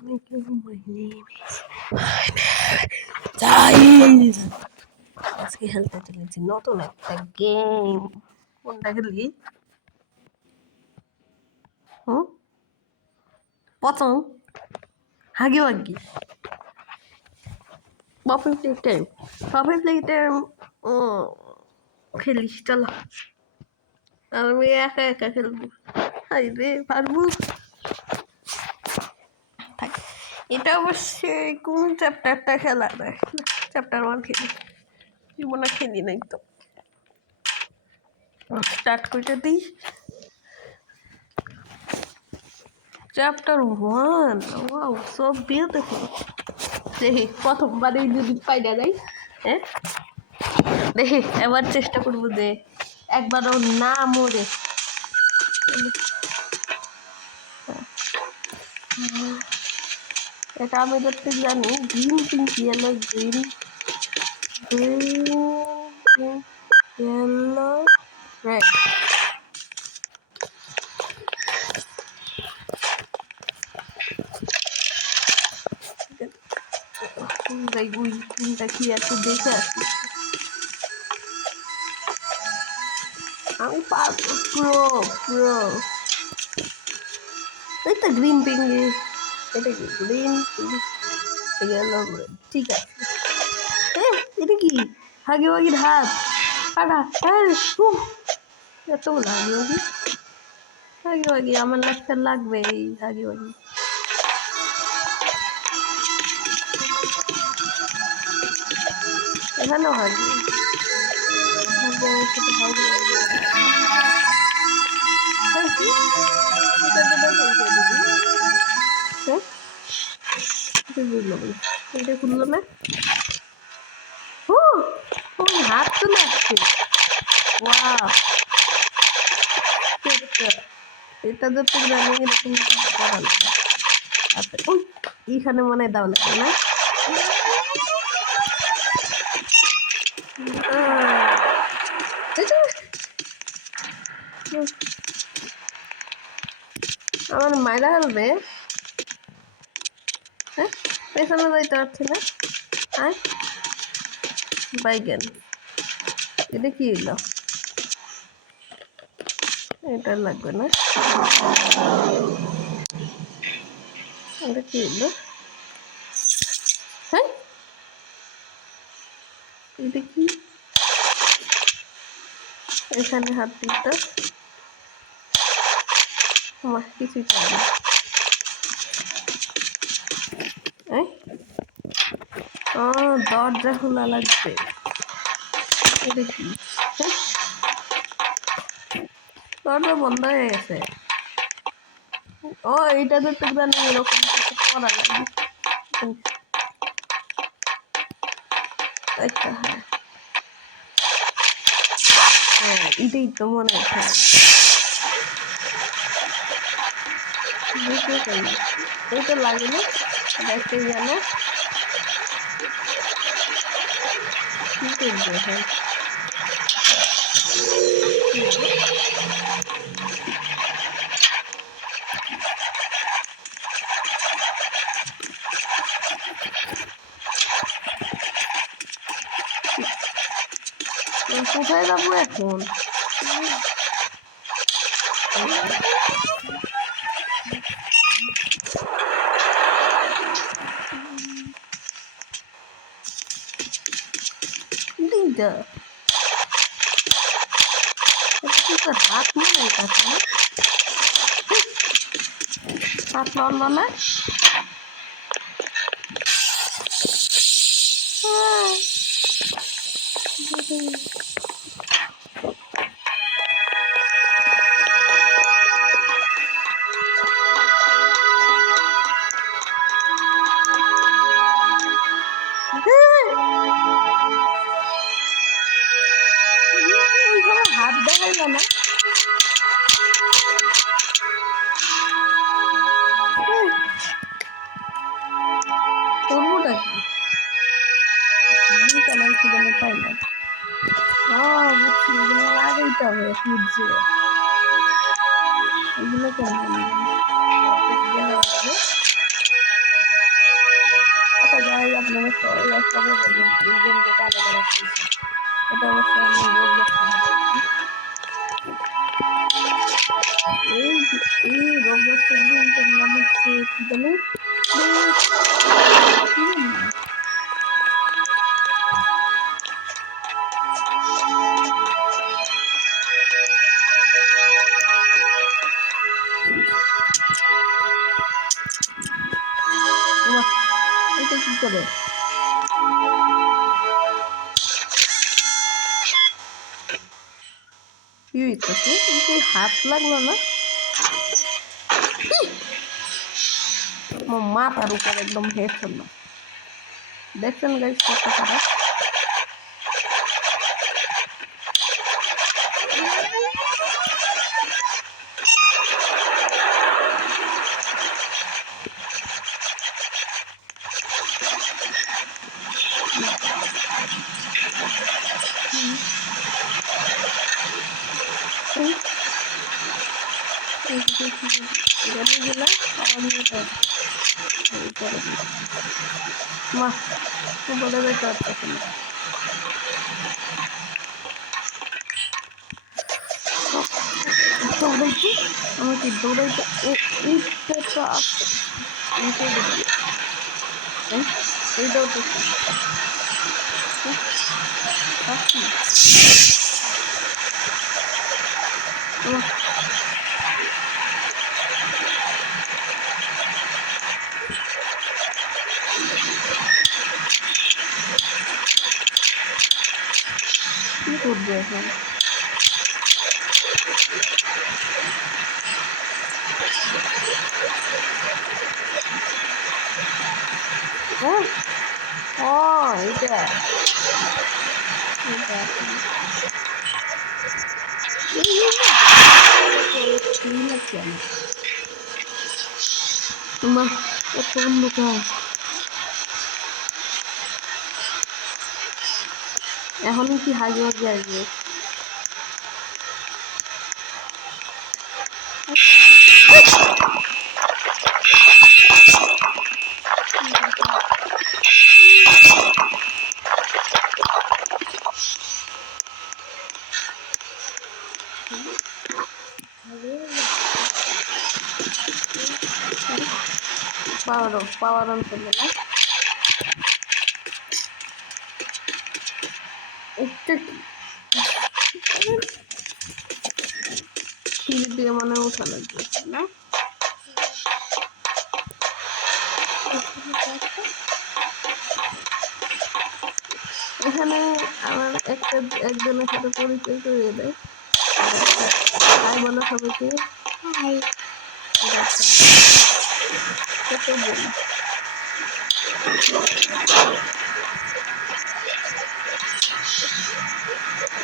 My name is Jais. আজকে খেলতে চলেছি নতুন একটা গেম। কোনটা খেলি? প্রথম হাগি ওয়াগি বাপের প্লে টাইম। বাপের প্লে টাইম খেলিস চলো। আমি একা একা খেলবো। হাই রে পারবো। এটা অবশ্যই কোন চ্যাপ্টারটা খেলা যায়। চ্যাপ্টার 1 খেলি। জীবনে খেলি নাই তো। স্টার্ট করে দিই। Chapter 1 wow so beautiful. দেখি প্রথমবারই যদি পাইনা যাই। হ্যাঁ দেখি এবার চেষ্টা করবো যে একবারও না মরে। এটা আমি যতটুকু জানি green pink yellow green yellow red. কি আছে দেখে আসি। আমি পারবো প্রো প্রো। এই তো গ্রিন পিঙ্ক এটা কি গ্রিন পিঙ্ক ইয়েলো রেড ঠিক আছে। এটা কি হাগি ওয়াগির হাত কাটা। এতগুলো হাগি ওয়াগি হাগি ওয়াগি আমার লাগতে লাগবে এই হাগি ওয়াগি। এখানেও হাগি এটা খুললো না। হাত চলে আসছে। এটা যত জানি এরকম করা লাগে। আচ্ছা ওই এইখানে মনে হয় দেওয়া লাগে না। আমার মায়েরা হবে। হ্যাঁ পেছনে যাইতে পারছি না। হ্যাঁ বাইকেন এটা কি হইল? এটা লাগবে না। এটা কি হইল? হ্যাঁ এটা কি এখানে হাত দিতে কিছুই চাই না। দরজা খোলা লাগবে। এটা কি দরজা বন্ধ হয়ে গেছে। এইটা তো জানি এরকম কিছু করা লাগে। আচ্ছা হ্যাঁ এটাই তো মনে হচ্ছে। এইটা লাগে না দেখতে জানা কি করবে। হ্যাঁ কোথায় যাবো এখন? হাত মনে কাছে না হাত নড়লো না। হাত দেখাইল না। করবোটা কি কালার কি যেন পাইলাম। বুঝছি এগুলো লাগাইতে হবে ফ্রিজে। এগুলো কেমন মানে সবাই সবাই বলবেন এই গেমটা কারা কারা খেলছে। এটা অবশ্য আমি রোবলক্সে খেলেছি। এই রোবলক্সের গেমটার নাম হচ্ছে কি জানি কি নাম এটা কি করে কি হইতেছে হাত লাগলো না মাথার উপর একদম হেডশট না দেখছেন গাইস কত খারাপ মা বলে যেতে পারতেছে না দৌড়াইতে আমাকে দৌড়াইতে এইটা আসছে এইটাও তো কি করবো এখন হ্যাঁ ও এটা মা কত অন্ধকার এখনই কি হাগে হাগে আসবে পাওয়ার অন করবে না একটা সিঁড়ি দিয়ে মানে ওঠা লাগবে না এখানে আমার একজনের সাথে পরিচয় করিয়ে দেয় হাই বলো সবাইকে হাই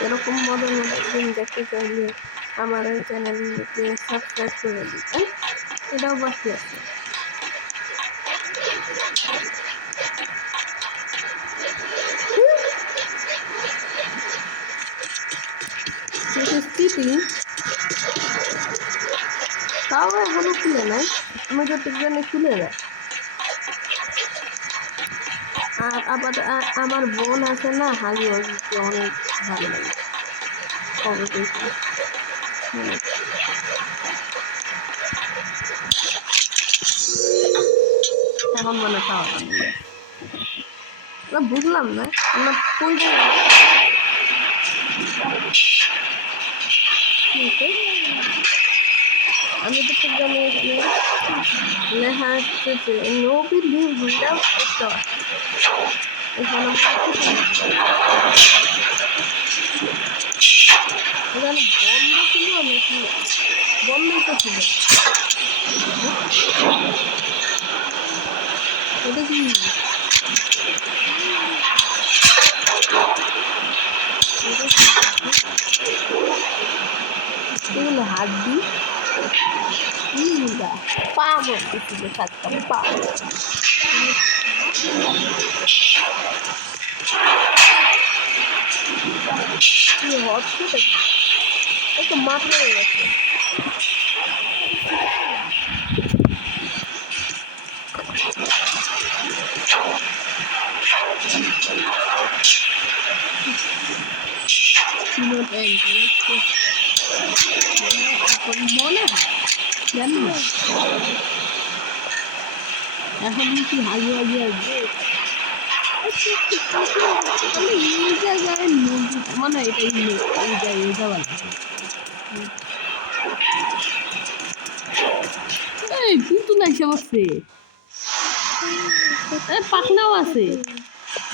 এরকম মজার মজার দিন দেখতে চাইলে আমার এই চ্যানেলকে সাবস্ক্রাইব করে দিতে এটাও বাকি আছে তাও এখনো খুলে নাই আমি যতটুকু জানি খুলে দেয় আর আবার আমার বোন আছে না হাজি হাজিকে অনেক ভালো লাগে এখন মানে খাওয়া বুঝলাম না আমরা কই আমি তো ঠিক জানি এখানে লেখা আসতেছে নো বিলিভ উইদাউট একটা এখানে বন্ধ ছিল নাকি বন্ধই তো ছিল এটা কি এগুলো হাড্ডি পা মরতেছিল থাকতাম পা হচ্ছে একটু মাথা হয়ে গেছে মনে হয় জানি না এখন কি হাগি হাগি আসবে এই জায়গায় মানে এটাই এই জায়গায় যাওয়া এই পুতুল এসে বসছে পাখনাও আছে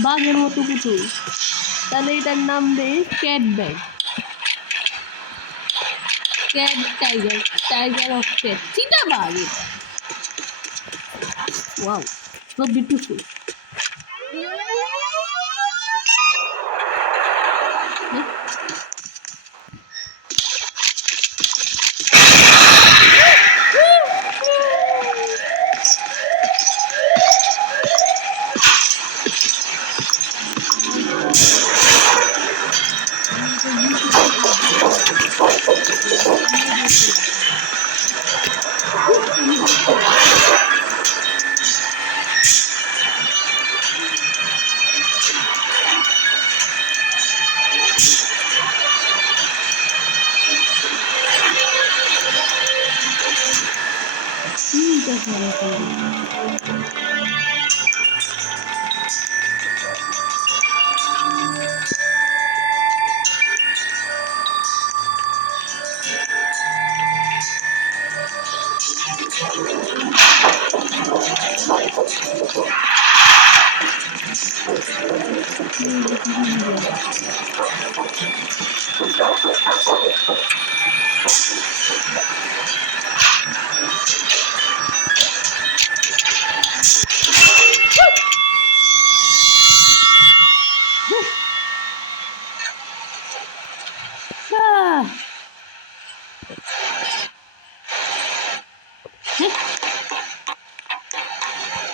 বাঘের মতো পুতুল তাহলে এটার নাম দেয় cat bag cat tiger tiger of cat চিতা বাঘ এটা ওয়াও সো বিউটিফুল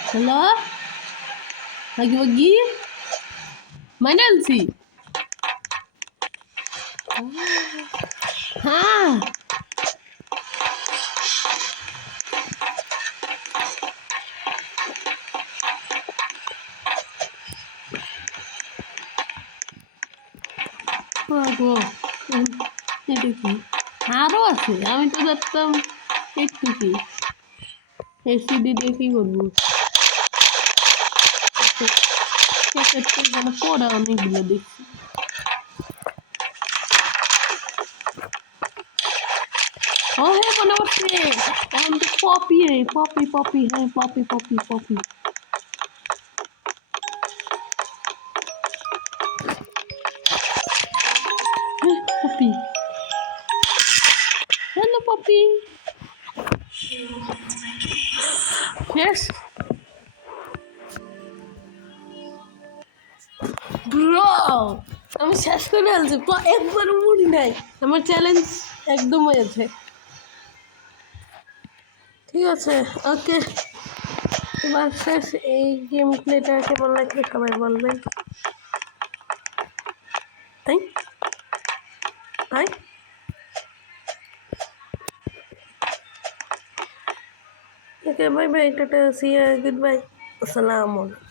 হ্যালো হাগি বাগি মাইনালছি হ্যাঁ এটা কি আরও আছে আমি তো দেখতাম একটু কি এসিডি দিয়ে কি করবো পড়া অনেকগুলো দেখছি ও হ্যাঁ মনে পড়ছে এখন তো পপি রে পপি পপি হ্যাঁ পপি পপি পপি পপি হ্যালো পপি শেষ ব্রো আমি শেষ করে আনছি একবারও মরি নাই আমার চ্যালেঞ্জ একদম হয়েছে ঠিক আছে ওকে এবার শেষ এই গেম প্লেটা কেমন লাগছে সবাই বলবেন তাই তাই okay bye bye tata see you goodbye আসসালামু আলাইকুম